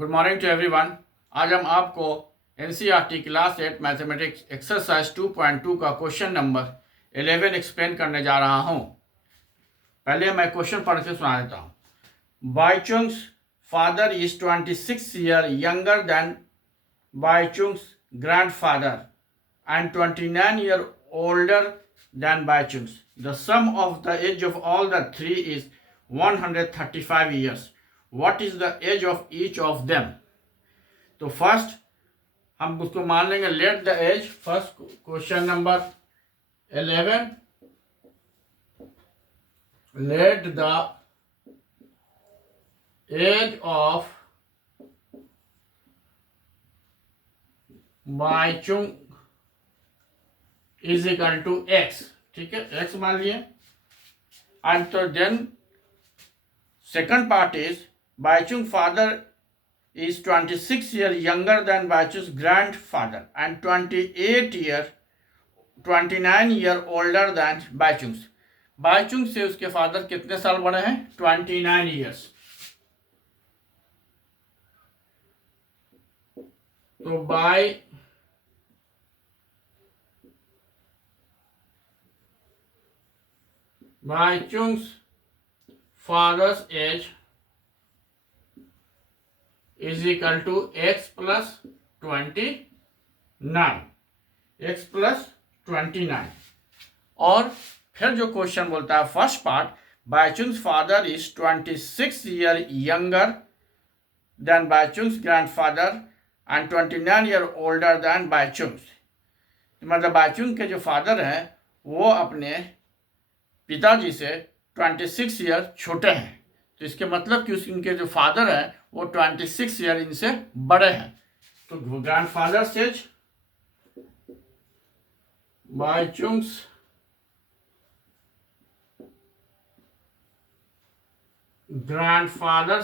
Good morning to everyone. आज हम आपको एनसीईआरटी क्लास 8 मैथमेटिक्स एक्सरसाइज 2.2 का क्वेश्चन नंबर 11 एक्सप्लेन करने जा रहा हूं। पहले मैं क्वेश्चन पढ़ के सुना देता हूं। Bhaichung's father is 26 year younger than Bhaichung's grandfather and 29 year older than Baichungs. The sum of the age of all the three is 135 years. What is the age of each of them? तो first हम उसको मान लेंगे let the age. First question number 11, let the age of Baichung is equal to x. ठीक है, x मान लिए। And तो then second part is Baichung father is 26 year younger than Baichung's grandfather and 29 year older than Baichung's. Baichung से उसके father कितने साल बड़े हैं? 29 years। तो Bhaichung's father's age is equal to x plus 29, x plus 29। और फिर जो क्वेश्चन बोलता है first part, Bhaichung's father is 26 year younger than Bhaichung's grandfather and 29 year older than Bhaichung's. मतलब बाईचुंग के जो फादर हैं वो अपने पिताजी से 26 ईयर छोटे हैं। तो इसके मतलब कि इनके जो फादर हैं वो 26 ईयर इनसे बड़े हैं। तो grandfather age, Bhaichung's grandfather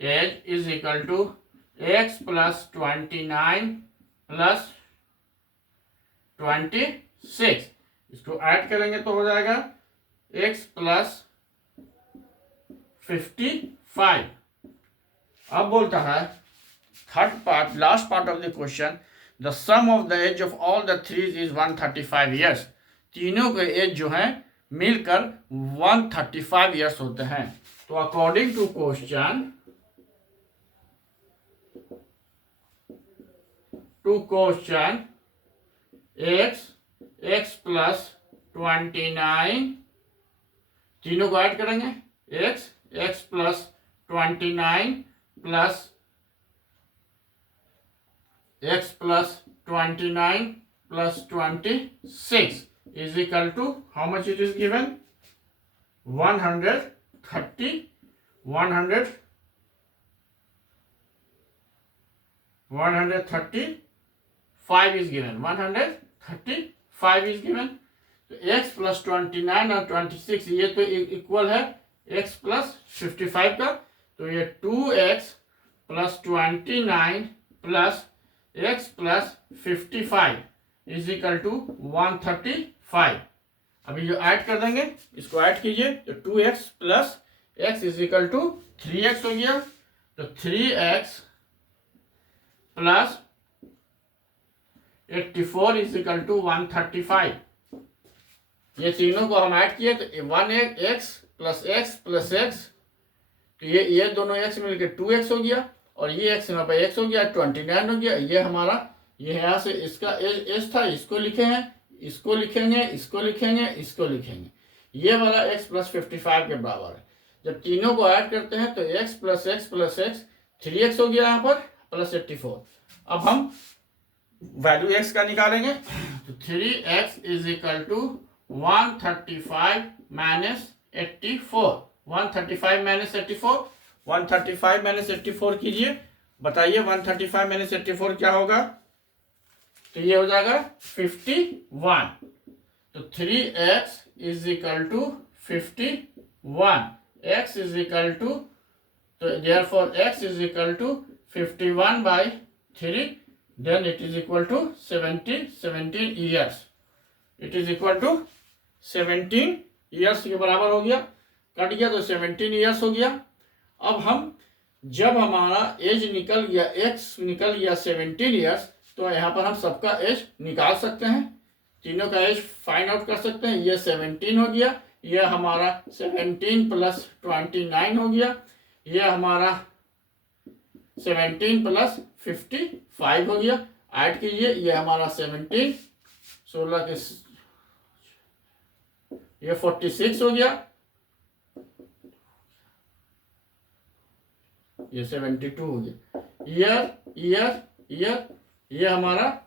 age is equal to x plus 29 plus 26। इसको ऐड करेंगे तो हो जाएगा x प्लस 55। अब बोलता है third part, last part of the question, the sum of the age of all the threes is 135 years. तीनों के एज जो है मिलकर 135 ईयर्स होते हैं। तो according to question x plus 29, तीनों को ऐड करेंगे x plus 29 plus x plus 29 plus 26 is equal to how much it is given? 135 is given, 135 is given। तो x प्लस 29 और 26 ये तो इक्वल है x प्लस 55 का। तो ये 2x plus 29 plus x plus 55 is equal to 135। अभी जो ऐड कर देंगे इसको ऐड कीजिए तो 2x plus x is equal to 3x हो गया। तो 3x plus 84 is equal to 135। ये तीनों को हम ऐड किए तो 1x प्लस x, तो ये दोनों x मिलकर 2x हो गया और ये x यहाँ पर x हो गया, 29 हो गया। ये हमारा ये यहाँ से इसका एज था, इसको लिखे हैं, इसको लिखेंगे, इसको लिखेंगे, इसको लिखेंगे। ये वाला x प्लस 55 के बराबर है। जब तीनों को ऐड करते हैं तो x प्लस x 3x हो गया यहाँ पर प्लस 84। अब हम वैल्यू x का निकालेंगे तो 3x is equal to 135 minus 84। 135 minus 84, 135 minus 84 कीजिए, बताइए 135 माइनस 84 क्या होगा? तो ये हो जाएगा 51। तो 3x is equal to 51, x is equal to, तो therefore x is equal to 51 by 3, then it is equal to 17 years। It is equal to 17 years के बराबर हो गया। कट गया तो 17 ईयर्स हो गया। अब हम जब हमारा एज निकल गया, एक्स निकल गया 17 ईयर्स, तो यहाँ पर हम सबका एज निकाल सकते हैं, तीनों का एज फाइंड आउट कर सकते हैं। ये 17 हो गया, यह हमारा 17 प्लस 29 हो गया, यह हमारा 17 प्लस 55 हो गया। ऐड कीजिए, यह हमारा 17, 16 के ये 46 हो गया, ये 72 हो गया। ईयर ईयर ईयर, ये हमारा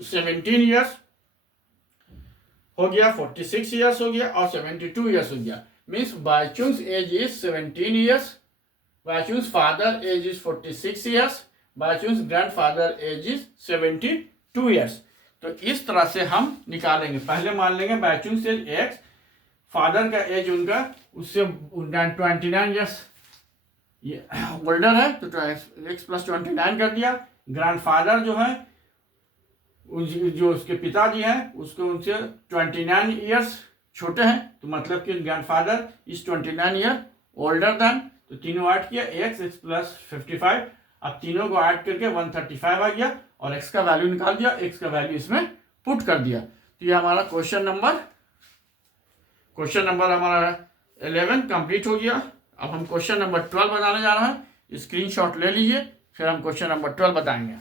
17 ईयर्स हो गया, 46 ईयर्स हो गया और 72 ईयर्स हो गया। Means Bhaichung's age is 17 years, Bhaichung's father age is 46 years, Bhaichung's grandfather age is 72 years. तो इस तरह से हम निकालेंगे। पहले मान लेंगे बायचुंग्स एज एक्स, फादर का एज उनका उससे 29 ईयर्स ये ओल्डर है, तो एक्स प्लस 29 कर दिया। ग्रैंडफादर जो है, जो उसके पिताजी हैं, उसको उनसे 29 ईयर्स छोटे हैं, तो मतलब कि grandfather is 29 year older then. तो तीनों ऐड किया, एक्स प्लस 55, अब तीनों को ऐड करके 135 आ गया और एक्स का वैल्यू निकाल दिया, एक्स का वैल्यू इसमें पुट कर दिया। तो ये हमारा क्वेश्चन नंबर हमारा 11 कंप्लीट हो गया। अब हम क्वेश्चन नंबर 12 बताने जा रहे हैं। स्क्रीनशॉट ले लीजिए, फिर हम क्वेश्चन नंबर 12 बताएंगे।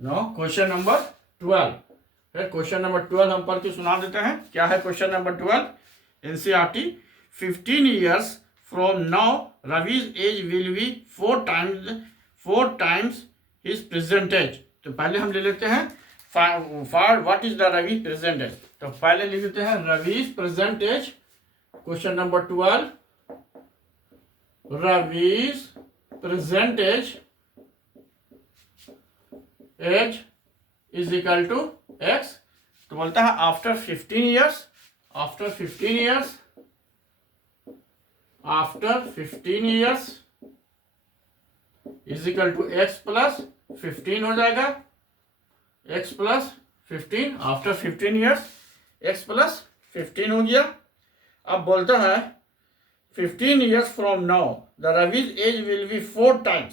नो, क्वेश्चन नंबर 12 है। क्वेश्चन नंबर 12 हम पढ़ के सुना देते हैं। क्या है question number 12? NCERT, 15 years from now Ravi's age will be 4 times his present age। तो पहले हम ले लेते हैं for what is the Ravi present age. तो पहले लिख लेते हैं Ravi's present age. Question number 12, Ravi's present age is equal to x. तो बोलता है after 15 years, after 15 years is equal to x plus 15 हो जाएगा, x plus 15 after 15 years, x plus 15 हो गया। अब बोलता है 15 years from now the Ravi's age will be 4 times,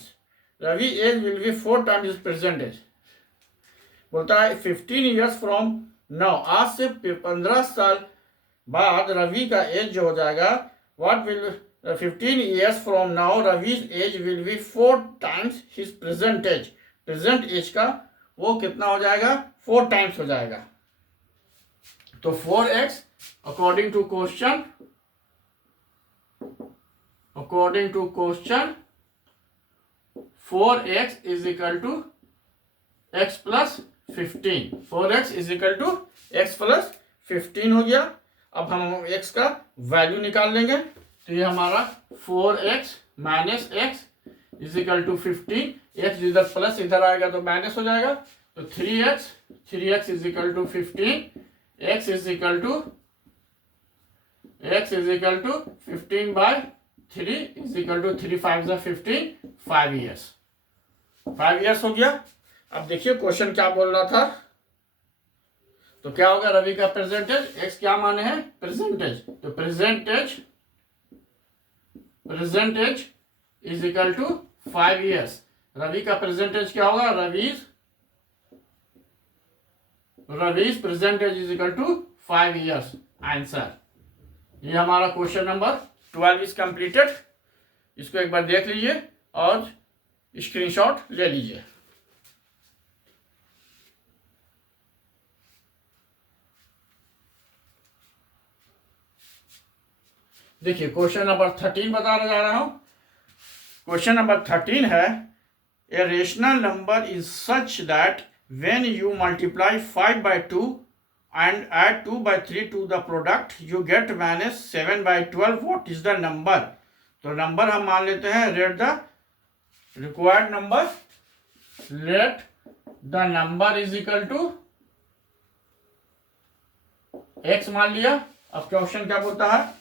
Ravi age will be 4 times is present age. बोलता है 15 years from now, आज से 15 साल बाद रवि का एज जो हो जाएगा, what will 15 years from now रवि's age will be 4 times his present age. Present age का वो कितना हो जाएगा? 4 times हो जाएगा। तो 4x according to question 4x is equal to x plus 15। 4x is equal to x plus 15 हो गया। अब हम x का वैल्यू निकाल लेंगे। तो ये हमारा 4x minus x is equal to 15। x इधर प्लस इधर आएगा तो माइनस हो जाएगा। तो 3x is equal to 15, x is equal to 15 by 3 is equal to 3 5 15, 5 years। 5 years हो गया। अब देखिए क्वेश्चन क्या बोल रहा था। तो क्या होगा? रवि का प्रेजेंटेज, एक्स क्या माने हैं? प्रेजेंटेज। तो present age is equal to 5 years। Ravi का प्रेजेंटेज क्या होगा? Ravi's present age is equal to 5 years। Answer. ये हमारा क्वेश्चन नंबर 12 इज कंप्लीटेड। इसको एक बार देख लीजिए और स्क्रीनशॉट ले लीजिए। देखिए क्वेश्चन नंबर 13 बताने जा रहा हूं। क्वेश्चन नंबर 13 है, a rational number is such that when you multiply 5 by 2 and add 2 by 3 to the product you get minus 7 by 12, what is the number? तो नंबर हम मान लेते हैं let the required number, let the number is equal to x मान लिया। अब question क्या बोलता है,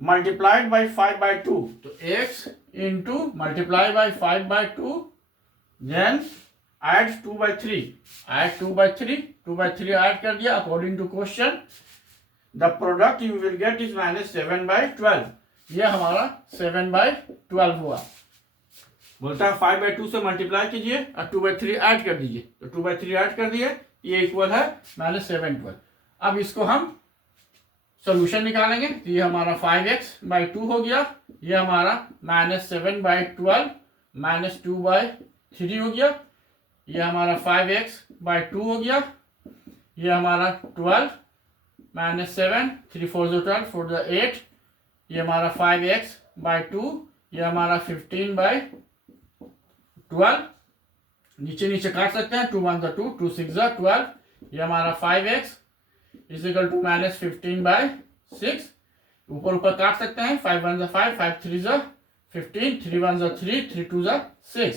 मल्टीप्लाइड बाई 5/2, तो x into multiply by 5/2 then add 2/3, add 2/3, 2/3 add कर दिया। According to question the product you will get is -7/12, ये हमारा 7/12 हुआ। बोलता है 5/2 से मल्टीप्लाई कीजिए और 2/3 ऐड कर दीजिए, तो 2/3 ऐड कर दिए, ये इक्वल है -7/12। अब इसको हम सोल्यूशन निकालेंगे, तो ये हमारा 5x/2 हो गया, ये हमारा -7/12 -2/3 हो गया, ये हमारा 5x/2 हो गया, ये हमारा 12 -7, 3 4 12 4 8, ये हमारा 5x/2, ये हमारा 15/12, नीचे नीचे काट सकते हैं, 2 1 2 2 6 12, ये हमारा 5x इज इक्वल टू -15/6, ऊपर ऊपर काट सकते हैं, 5 1 5 5 3 15, 3 1 3 3 2 6,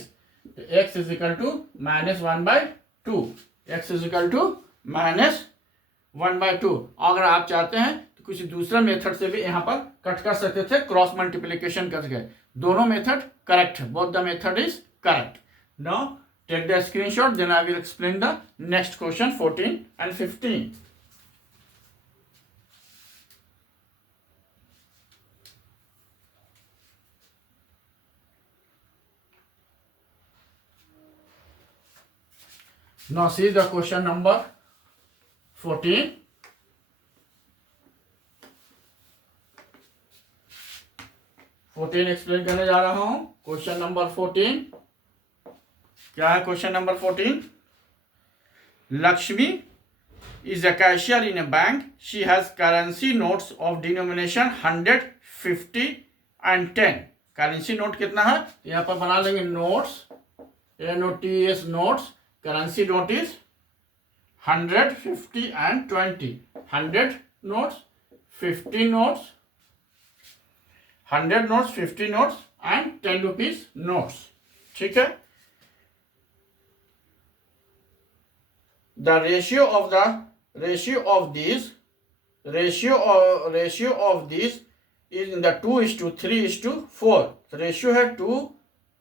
तो x is equal to -1/2, x is equal to -1/2। अगर आप चाहते हैं तो कुछ दूसरा मेथड से भी यहाँ पर कट कर सकते थे, क्रॉस मल्टीप्लिकेशन कर गए, दोनों मेथड करेक्ट है, both the method is correct. Now take the screenshot, then I will explain the next question 14 and 15. Now see the question number 14. Explain करने जा रहा हूं। क्वेश्चन नंबर 14 क्या है? Question number 14, Lakshmi is a cashier in a bank. She has currency notes of denomination 100, 50 and 10. Currency note कितना है? यहाँ पर बना लेंगे notes, NOTS notes. Currency note is 100, 50 and 20. 100 notes, 50 notes, 100 notes, 50 notes and 10 rupees notes. ठीक है। The ratio of these is in the 2:3:4. तो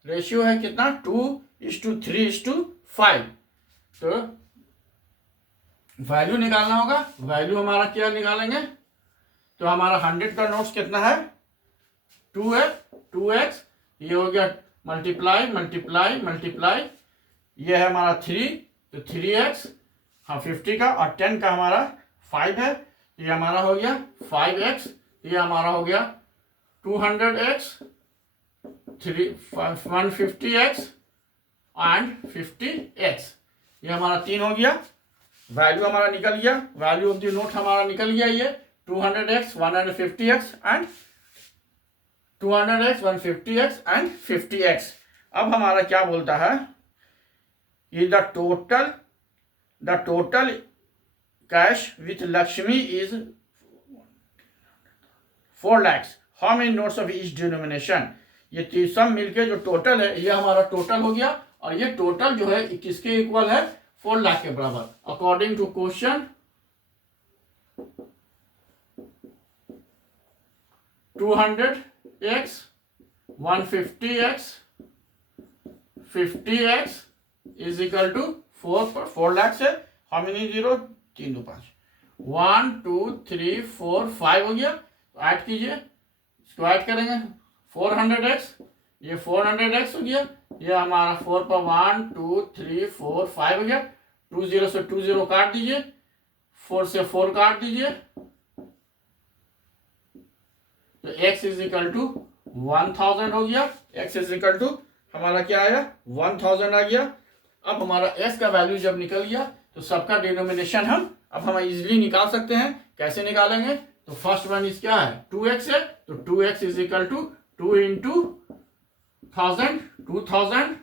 ratio है कितना? 2:3:5। तो वैल्यू निकालना होगा। वैल्यू हमारा क्या निकालेंगे? तो हमारा 100 का नोट्स कितना है? 2x, ये हो गया मल्टीप्लाई, ये है हमारा 3, तो 3x, हाँ 50 का, और 10 का हमारा 5 है, ये हमारा हो गया 5x, ये हमारा हो गया 200x, 150x एंड 50x, ये हमारा 3 हो गया। वैल्यू हमारा निकल गया, वैल्यू ऑफ द नोट हमारा निकल गया, ये 200x, 150x and 200x, 150x and 50x। अब हमारा क्या बोलता है? ये the total cash with Lakshmi is 4 lakhs. How many notes of each denomination? ये सब मिलके जो टोटल है, ये हमारा टोटल हो गया, और ये टोटल जो है किसके इक्वल है? 4 लाख के बराबर। According to question 200x, 150x, 50x is equal to 4 lakh से हाउ मेनी जीरो? 3 2 5, 1 2 3 4 5 हो गया। तो ऐड कीजिए, इसको ऐड करेंगे 400x, ये 400x हो गया, ये हमारा 4 पर 1 2 3 4 5 हो गया। 2 0 से 2 0 काट दीजिए, 4 से 4 काट दीजिए, तो x इज इक्वल टू 1000 हो गया। x इज इक्वल टू हमारा क्या आया? 1000 आ गया। अब हमारा s का वैल्यू जब निकल गया, तो सबका डिनोमिनेशन हम इजीली निकाल सकते हैं। कैसे निकालेंगे? तो फर्स्ट वन इज क्या है? 2x है, तो 2x is equal to 2 into 1000, 2000,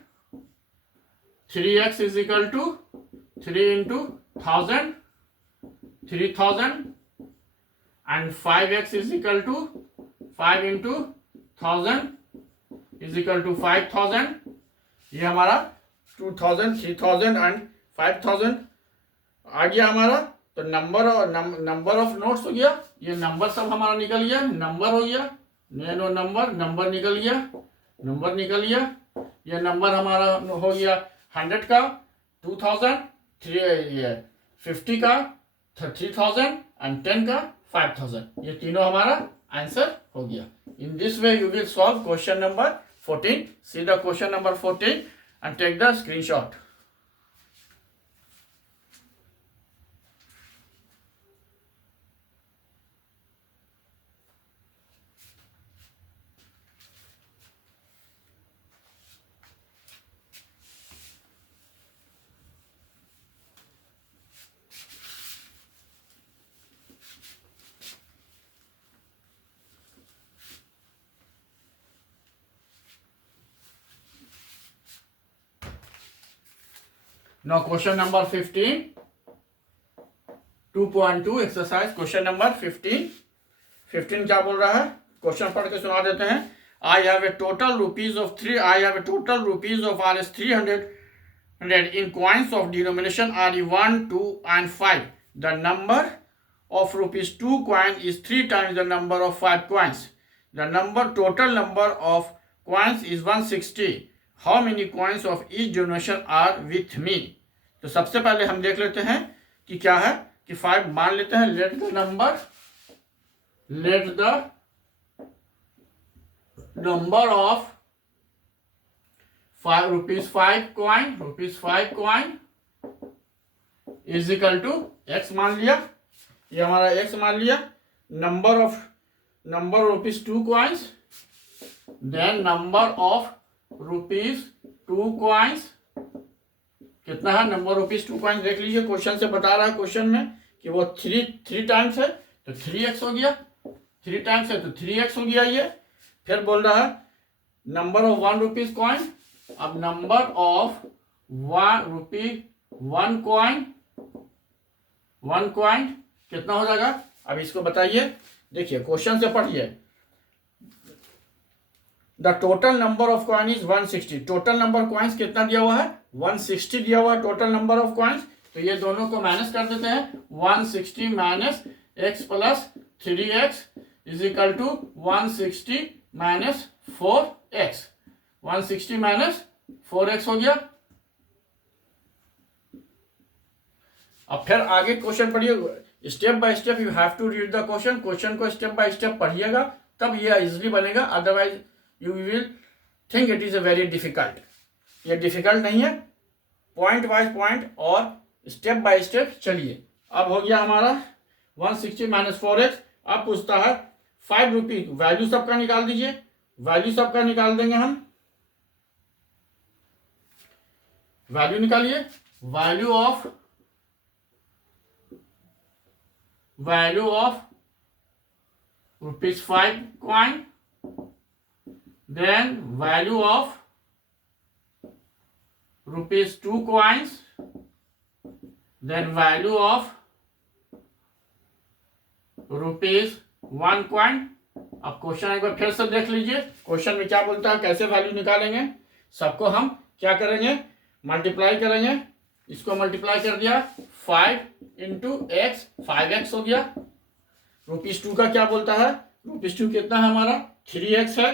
3x is equal to 3 into 1000, 3000 and 5x is equal to 5 into 1000 is equal to 5000। ये हमारा 2000, 3000 एंड 5000 आ गया हमारा। तो नंबर ऑफ नोट्स हो गया, ये नंबर सब हमारा निकल गया, नंबर हो गया, नैनो नंबर निकल गया, ये नंबर हमारा हो गया 100 का, 2000, 50 का, 3000 एंड 10 का 5000। ये तीनों हमारा आंसर हो गया। In this way you will solve question number 14। See the question number 14 and take the screenshot. Now question number 15, 2.2 exercise question number 15 क्या बोल रहा है, क्वेश्चन पढ़ के सुना देते हैं। I have a total rupees of ₹300 in coins of denomination are 1, 2 and 5. The number of ₹2 coin is 3 times the number of 5 coins. The total number of coins is 160. How many coins of each denomination are with me? तो सबसे पहले हम देख लेते हैं कि क्या है कि 5 मान लेते हैं। Let the number of ₹5 coin is equal to x मान लिया, ये हमारा x मान लिया। Number ₹2 coins, then number of ₹2 coins कितना है, नंबर ₹2 coins देख लीजिए, क्वेश्चन से बता रहा है क्वेश्चन में कि वो 3 टाइम्स है तो 3x हो गया, 3 टाइम्स है तो 3x हो गया ये। फिर बोल रहा है नंबर ऑफ ₹1 coin, अब नंबर ऑफ ₹1 coin कितना हो जाएगा, अब इसको बताइए। देखिए क्वेश्चन से पढ़िए। The total number of coin is 160। Total number coins कितना दिया हुआ है, 160 दिया हुआ है टोटल नंबर ऑफ कॉइन्स। तो ये दोनों को माइनस कर देते हैं, 160 minus x plus 3x is equal to 160 minus 4x, 160 minus 4x हो गया। अब फिर आगे क्वेश्चन पढ़िए, step by step you have to read the question को स्टेप बाय स्टेप पढ़िएगा तब ये इजिली बनेगा, otherwise you will think it is a very difficult. ये डिफिकल्ट नहीं है, पॉइंट वाइज पॉइंट और स्टेप बाय स्टेप चलिए। अब हो गया हमारा 160 माइनस 4x। अब पूछता है ₹5, वैल्यू सबका निकाल दीजिए, वैल्यू सबका निकाल देंगे हम। वैल्यू निकालिए, value of ₹5 coin, then value of ₹2 coins, then value of ₹1 coin। अब क्वेश्चन एक बार फिर से देख लीजिए, क्वेश्चन में क्या बोलता है, कैसे वैल्यू निकालेंगे। सबको हम क्या करेंगे, मल्टीप्लाई करेंगे। इसको मल्टीप्लाई कर दिया, 5 इंटू x, 5x हो गया। ₹2 का क्या बोलता है, ₹2 कितना है हमारा, 3x है।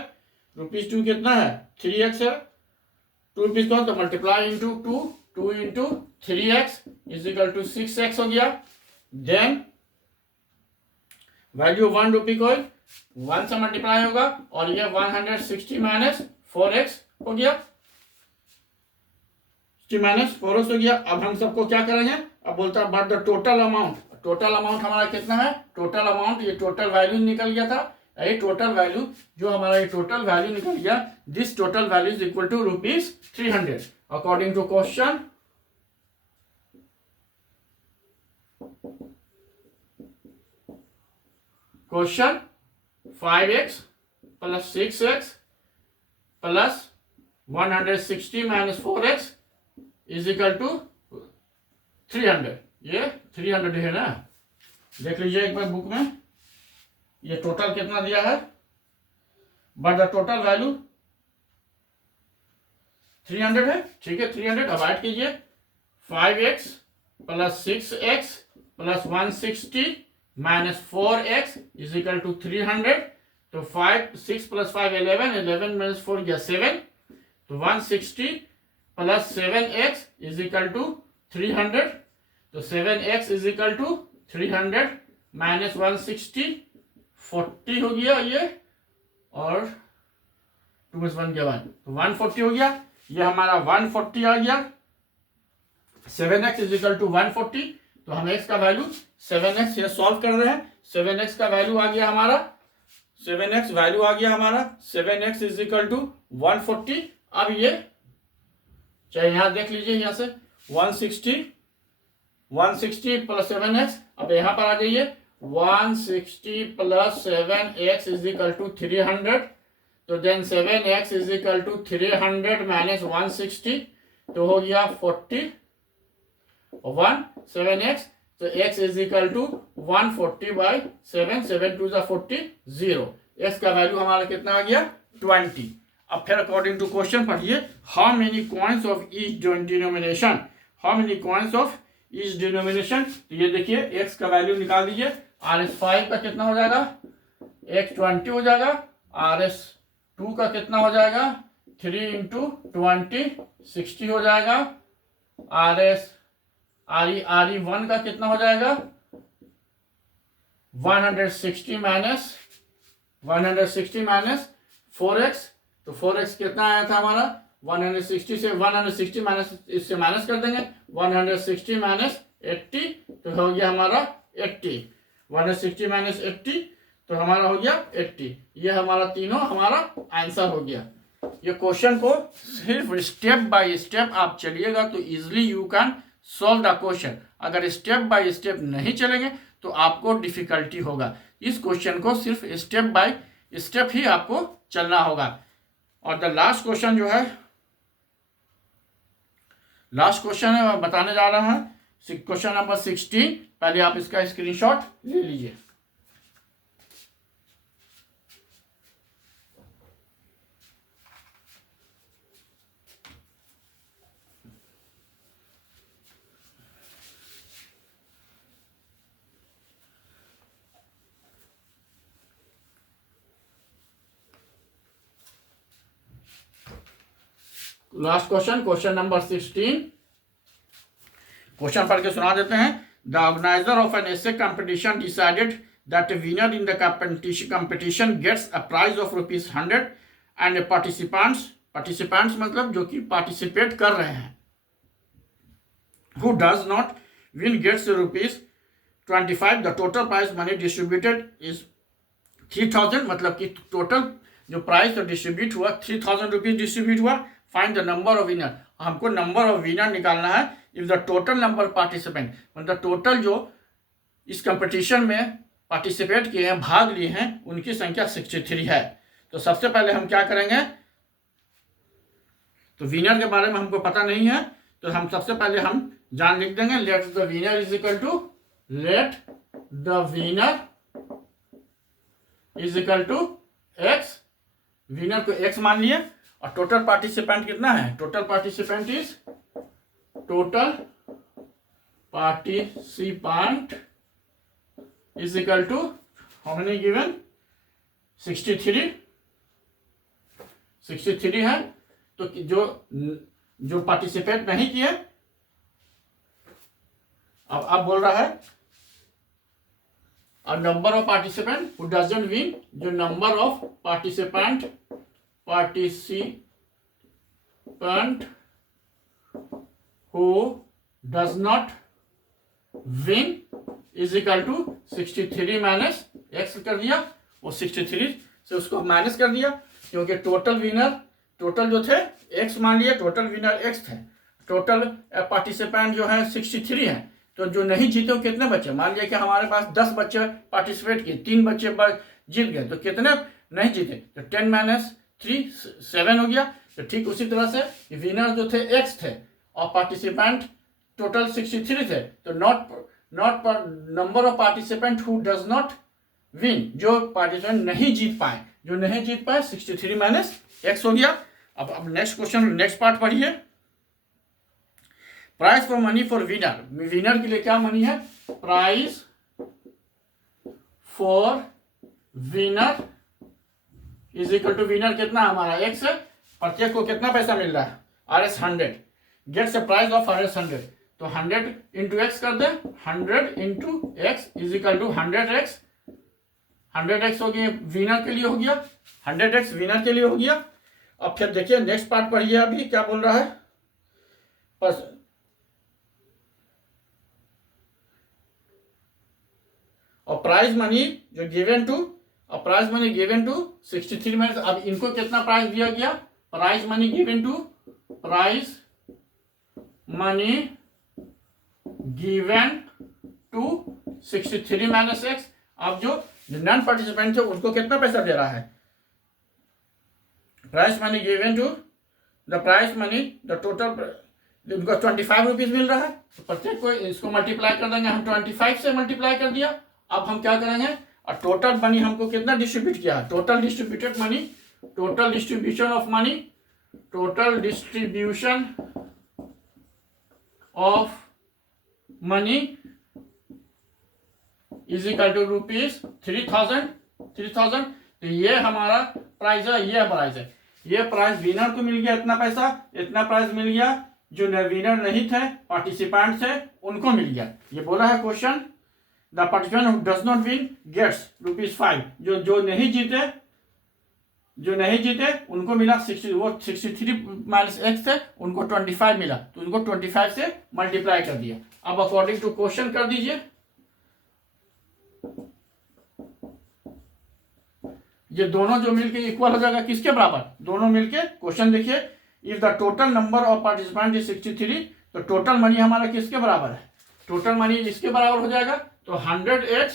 ₹2 कितना है, 3x है। ₹2 कौन, तो multiply into 2 into 3x is equal to 6x हो गया। देन वैल्यू ₹1 को 1 से मल्टीप्लाई होगा और ये 160 माइनस 4x हो गया, 60 माइनस 4x हो गया। अब हम सबको क्या करेंगे, अब बोलता है बट द टोटल अमाउंट हमारा कितना है, टोटल अमाउंट, ये टोटल वैल्यू निकल गया था। ये टोटल वैल्यू जो हमारा ये टोटल वैल्यू निकल गया, this total value is equal to ₹300 according to question. Question 5x plus 6x plus 160 minus 4x is equal to 300। ये 300 है ना, देख लीजिए एक बार बुक में, ये टोटल कितना दिया है, बट द टोटल वैल्यू 300 है। ठीक है, 300 अब ऐड कीजिए, 5x plus 6x plus 160 minus 4x is equal to 300। तो 6 प्लस 5 11, 11 माइनस 4 गया 7। तो 160 plus 7x is equal to 300। तो 7x is equal to 300 minus 160 40 हो गया ये, और 2 में 1 गया 1, तो 140 हो गया। ये हमारा 140 आ गया। 7x is equal to 140। तो हम x का वैल्यू 7x ये सॉल्व कर रहे हैं। 7x का वैल्यू आ गया हमारा 7x वैल्यू आ गया हमारा 7x इज इक्वल टू 140। अब ये चाहे यहां देख लीजिए, यहां से 160 प्लस 7x। अब यहां पर आ जाइए 160 plus 7x is equal to 300। तो then 7x is equal to 300 minus 160, तो हो गया 40 1 7x। तो x is equal to 140 by 7, 7 2 40 0। x का वैल्यू हमारा कितना आ गया 20। अब फिर अकॉर्डिंग टू क्वेश्चन पढ़िए, how many coins of each denomination, how many coins of each denomination. तो ये देखिए x का वैल्यू निकाल दीजिए। RS5 का कितना हो जाएगा, x 20 हो जाएगा। RS2 का कितना हो जाएगा, 3 इंटू 20 60 हो जाएगा। RE1 का कितना हो जाएगा 160 माइनस 4x। तो 4x कितना आया था हमारा 160 से 160 माइनस, इससे माइनस कर देंगे 160 माइनस 80, तो हो गया हमारा 80। 160 माइनस 80 तो हमारा हो गया 80। ये हमारा तीनों हमारा आंसर हो गया। ये क्वेश्चन को सिर्फ स्टेप बाय स्टेप आप चलिएगा तो easily you can solve the question. अगर स्टेप बाय स्टेप नहीं चलेंगे तो आपको डिफिकल्टी होगा। इस क्वेश्चन को सिर्फ स्टेप बाय स्टेप ही आपको चलना होगा। और द लास्ट क्वेश्चन जो है, लास्ट क्वेश्चन है मैं बताने जा रहा हूं, क्वेश्चन नंबर 16। पहले आप इसका स्क्रीनशॉट ले लीजिए। Last question, question number 16। Question पढ़ के सुना देते हैं। The organiser of an essay competition decided that winner in the competition gets a prize of ₹100 and participants मतलब जो कि पार्टिसिपेट कर रहे हैं, who does not win gets ₹25। The total prize money distributed is 3000, मतलब कि टोटल जो price तो डिस्ट्रीब्यूट हुआ 3000 रुपीज डिस्ट्रीब्यूट हुआ। Find the number of winner, हमको नंबर ऑफ विनर निकालना है। If the total number participant, मतलब टोटल जो इस कंपटीशन में पार्टिसिपेट किए हैं, भाग लिए हैं, उनकी संख्या 63 है। तो सबसे पहले हम क्या करेंगे, तो विनर के बारे में हमको पता नहीं है, तो हम सबसे पहले हम जान लिख देंगे let the winner is equal to, let the winner is equal to x। Winner को x मान लिए। और टोटल पार्टिसिपेंट कितना है, total participant is equal to how many given 63 है। तो जो पार्टिसिपेट नहीं किए, अब बोल रहा है a number of participant who doesn't win, जो number of participant who does not win is equal to 63 minus x कर दिया। वो 63 से उसको माइनस कर दिया, क्योंकि टोटल जो थे x मान लिया, टोटल विनर x थे। टोटल पार्टिसिपेंट जो है 63 है। तो जो नहीं जीते वो कितने बच्चे, मान लिया कि हमारे पास 10 बच्चे पार्टिसिपेट किए, 3 बच्चे जीत गए, तो कितने नहीं जीते, तो 10 माइनस 3 7 हो गया। तो ठीक उसी तरह से विनर जो थे x थे और पार्टिसिपेंट टोटल 63 थे, तो not number of participant who does not win, जो पार्टिसिपेंट नहीं जीत पाए, 63 माइनस x हो गया। अब नेक्स्ट क्वेश्चन, नेक्स्ट पार्ट पढ़िए। Price for money for winner, winner के लिए क्या मनी है, price for winner is equal to winner कितना हमारा एक्स है, प्रत्येक को कितना पैसा मिल रहा है RS 100, gets a price of RS 100, तो 100 इंटू एक्स कर दे, 100 into x is equal to 100x, 100x हो गया विनर के लिए हो गया, 100x विनर के लिए हो गया। अब फिर देखिए नेक्स्ट पार्ट पढ़िए, अभी क्या बोल रहा है, और प्राइज मनी जो गिवन टू, और प्राइज मनी गिवन टू 63 में, अब इनको कितना प्राइस दिया गया, prize money given to, prize money given to 63 minus x. अब जो नॉन पार्टिसिपेंट थे उनको कितना पैसा दे रहा है, price money given to the price money the total, उनको 25 रुपीज मिल रहा है, तो प्रत्येक को इसको मल्टीप्लाई कर देंगे, हम 25 से मल्टीप्लाई कर दिया। अब हम क्या करेंगे, और टोटल मनी हमको कितना डिस्ट्रीब्यूट किया है, total distributed money, total distribution of money, total distribution of money is equal to rupees 3000। तो ये हमारा प्राइस है, ये प्राइस है, ये प्राइस विनर को मिल गया इतना पैसा, इतना प्राइस मिल गया, जो विनर नहीं थे पार्टिसिपेंट थे उनको मिल गया। ये बोला है question, the participant who does not win gets ₹5, जो नहीं जीते उनको मिला 60, वो 63 माइनस एक्स थे उनको 25 मिला, तो उनको 25 से मल्टीप्लाई कर दिया। अब अकॉर्डिंग टू क्वेश्चन कर दीजिए, ये दोनों जो मिलके इक्वल हो जाएगा किसके बराबर, दोनों मिलके, क्वेश्चन देखिए, if the total number of participant is 63, तो टोटल मनी हमारा किसके बराबर है, टोटल मनी इसके बराबर हो जाएगा, तो 100x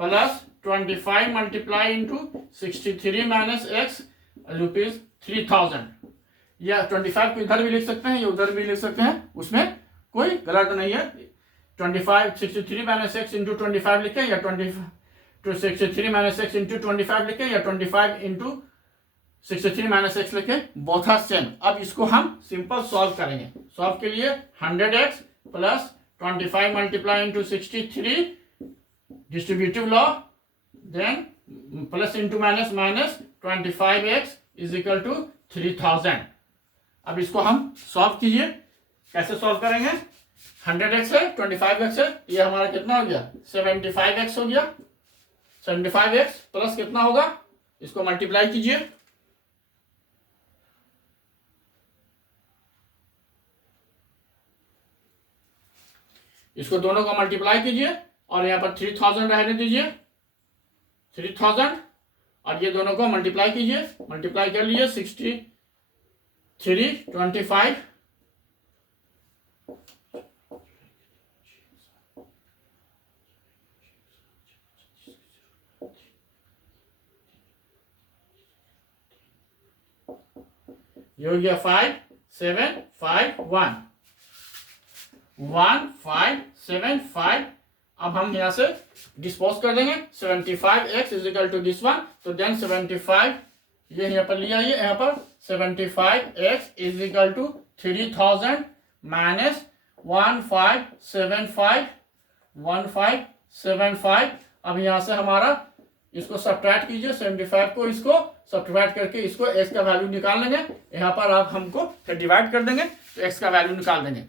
plus 25 multiply into 63 minus x ₹3000, या 25 को इधर भी लिख सकते हैं या उधर भी लिख सकते हैं, उसमें कोई गलत नहीं है। 25 63 माइनस एक्स इंटू 25 लिखें, या 63 माइनस एक्स इंटू 25 लिखें, या 25 इंटू 63 माइनस एक्स लिखें, बोथ आर सेम। अब इसको हम सिंपल सॉल्व करेंगे, सॉल्व के लिए 100x plus 25 multiply into 63 distributive law, then plus into minus minus 25x is equal to 3000। अब इसको हम सॉल्व कीजिए, कैसे सॉल्व करेंगे, 100x है 25x है, ये हमारा कितना हो गया 75x हो गया, 75x प्लस कितना होगा, इसको मल्टीप्लाई कीजिए, इसको दोनों को मल्टीप्लाई कीजिए और यहाँ पर 3000 रहने दीजिए, 3000, और ये दोनों को मल्टीप्लाई कीजिए, मल्टीप्लाई कर लीजिए 63 25, ये हो गया 5 7 5 1 5 7 5। अब हम यहाँ से डिस्पोज कर देंगे, 75x is equal to this one, तो देन 75 ये यहाँ पर लिया, ये यहाँ पर 75x is equal to 3000 minus 1575। अब यहाँ से हमारा इसको सब्ट्रैक्ट कीजिए, 75 को इसको सब्ट्रैक्ट करके इसको x का वैल्यू निकाल लेंगे, यहाँ पर आप हमको फिर डिवाइड कर देंगे तो x का वैल्यू निकाल देंगे।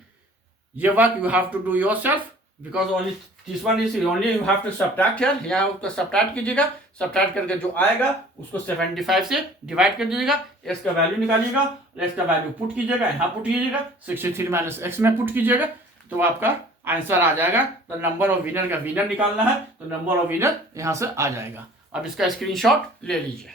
ये work you have to do yourself, because only this one is only you have to subtract here, यहाँ उसको सब्ट्रैक्ट कीजिएगा, सब्ट्रैक्ट करके जो आएगा उसको 75 से डिवाइड कर दीजिएगा, x का वैल्यू निकालिएगा, x का वैल्यू पुट कीजिएगा, यहाँ पुट कीजिएगा 63 माइनस एक्स में पुट कीजिएगा, तो आपका आंसर आ जाएगा। तो नंबर ऑफ विनर का विनर निकालना है, तो नंबर ऑफ विनर यहाँ से आ जाएगा। अब इसका स्क्रीनशॉट ले लीजिए।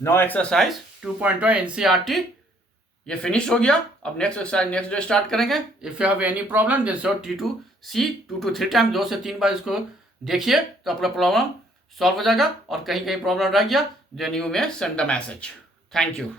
नो एक्सरसाइज 2.2 एनसीईआरटी ये फिनिश हो गया। अब next exercise next day start करेंगे। If you have any problem then so T2C 2 to 3 time 2 से 3 बार इसको देखिए तो अपना प्रॉब्लम सॉल्व हो जाएगा। और कहीं कहीं प्रॉब्लम रह गया then you may send the message. Thank you.